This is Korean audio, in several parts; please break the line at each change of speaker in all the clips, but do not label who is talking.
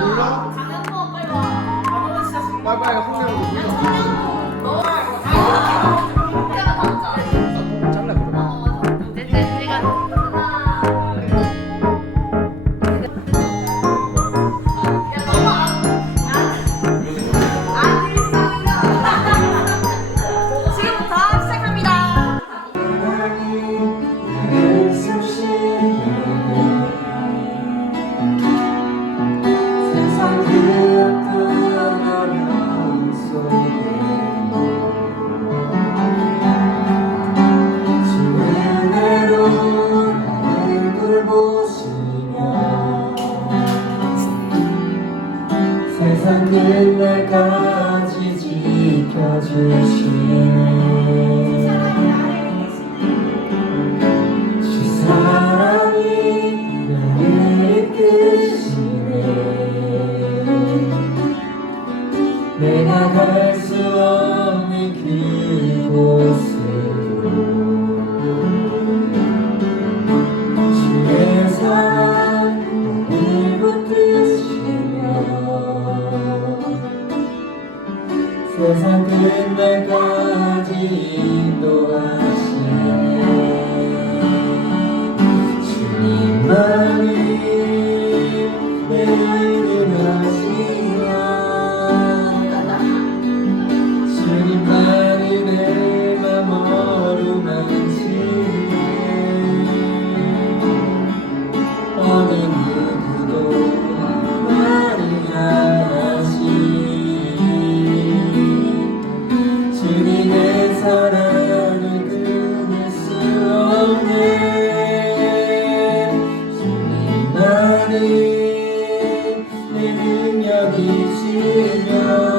몰라?
장현모 빨리 와. 장현모 진짜 지금.
빨리 빨리 홍명으로
세상 끝날까지 지켜주시 세상 끝날까지 인도하시네. 주님만이 내 이름 하시며
一起。留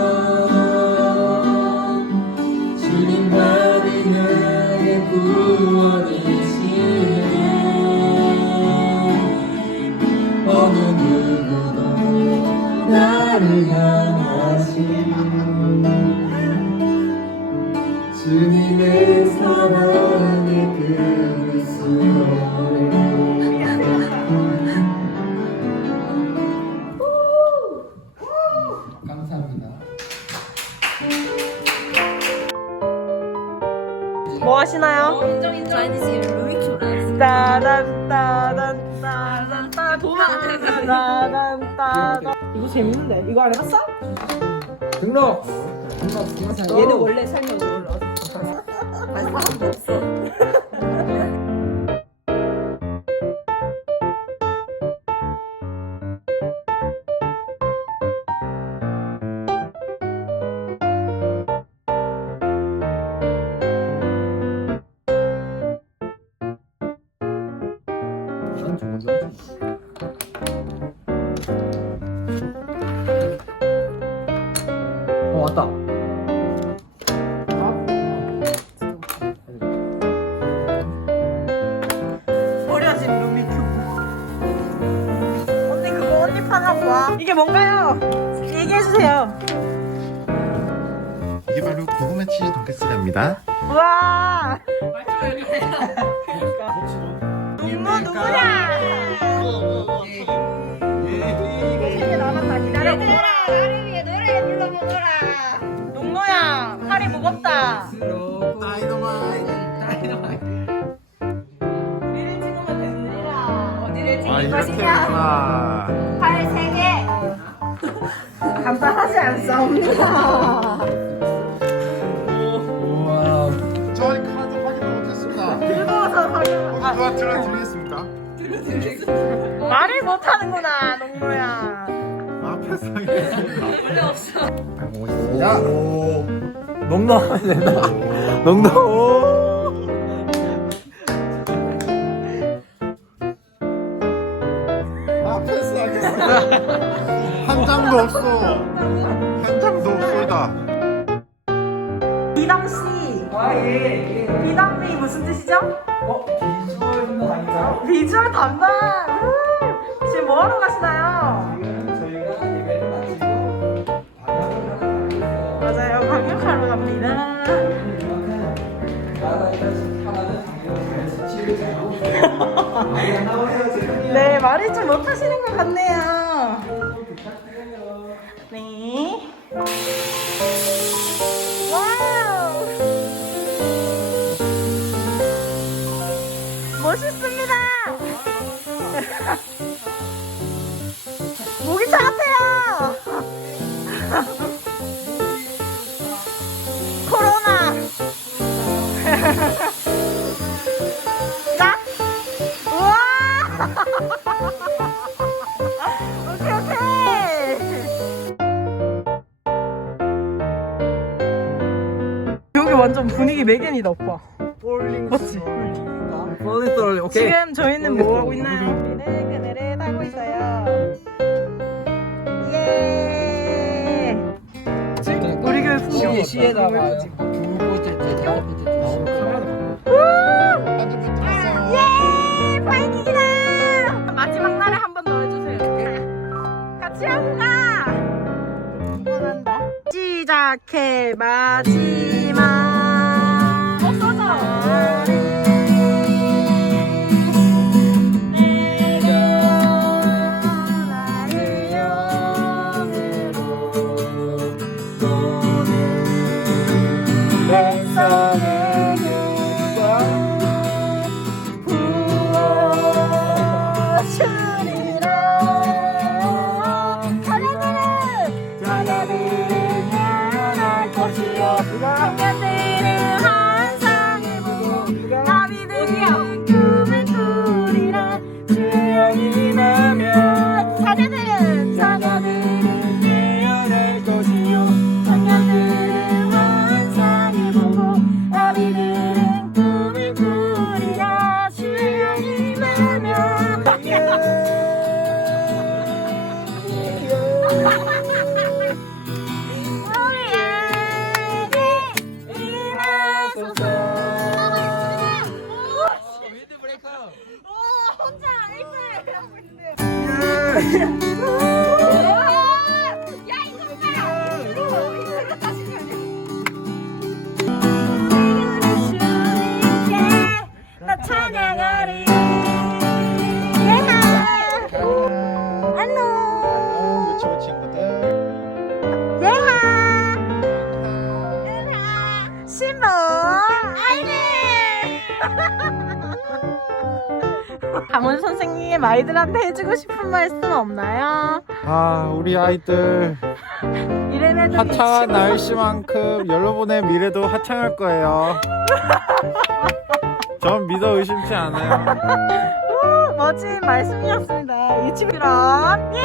뭐 하시나요?
인정 인정. 저희는 지금 루이큐라.
따단 따단 따단 따단 따단 따단 이거 재밌는데 이거 안 해봤어?
등록 등록 등록
얘는 원래 살면서 올라왔어 아니 사람도 없어 뭔가요? 얘기해주세요
이게 바로 고구마 치즈 돈까스랍니다.
우와 누구 누구야 이게 남았다 기다려보거라
나를 위해 노래 불러보거라.
농노야 팔이 무겁다 우리를 찍으면 되느니라
어디를
아
찍을
이렇게
것이냐?
했구나.
간단하지 않사옵니다.
우와
저희 카드 확인 못했습니다.
즐거워서 가면 아,
누가 들어드리겠습니다.
말을 못하는구나 농노야.
앞에서 하겠습니다.
야! 농노 하면 된다 농노
비담이 무슨 뜻이죠?
어? 비주얼 있는 아닌가요?
비주얼 담당 우! 지금 뭐하러 가시나요?
지금 저희가 예배를 마치고 방역을 하러 있어요
맞아요 방역하러 갑니다
하나는 나오세요
네, 말을 좀 못하시는 것 같네요. 네. 멋있습니다! 목이 차갑해요! 코로나! 나? 우와! 오케이, 오케이! 여기 완전 분위기 매겐이다, 오빠. 맞지?
폴리솔 오케이.
지금 저희는 뭐 하고 있나요? 우리는 그늘을 타고 있어요. 예! 우리 교회 풍경.
시에 시에다가
찍고. 예! 파이팅이다! 마지막 날에 한 번 더 해주세요. 같이 하고 가! 응원한다. 시작해, 마지 Yeah. 선생님 아이들한테 해주고 싶은 말씀 없나요?
아 우리 아이들
이래봬도
하찮은 날씨만큼 여러분의 미래도 하찮을 거예요. 전 믿어 의심치 않아요.
오, 멋진 말씀이었습니다. 그럼 예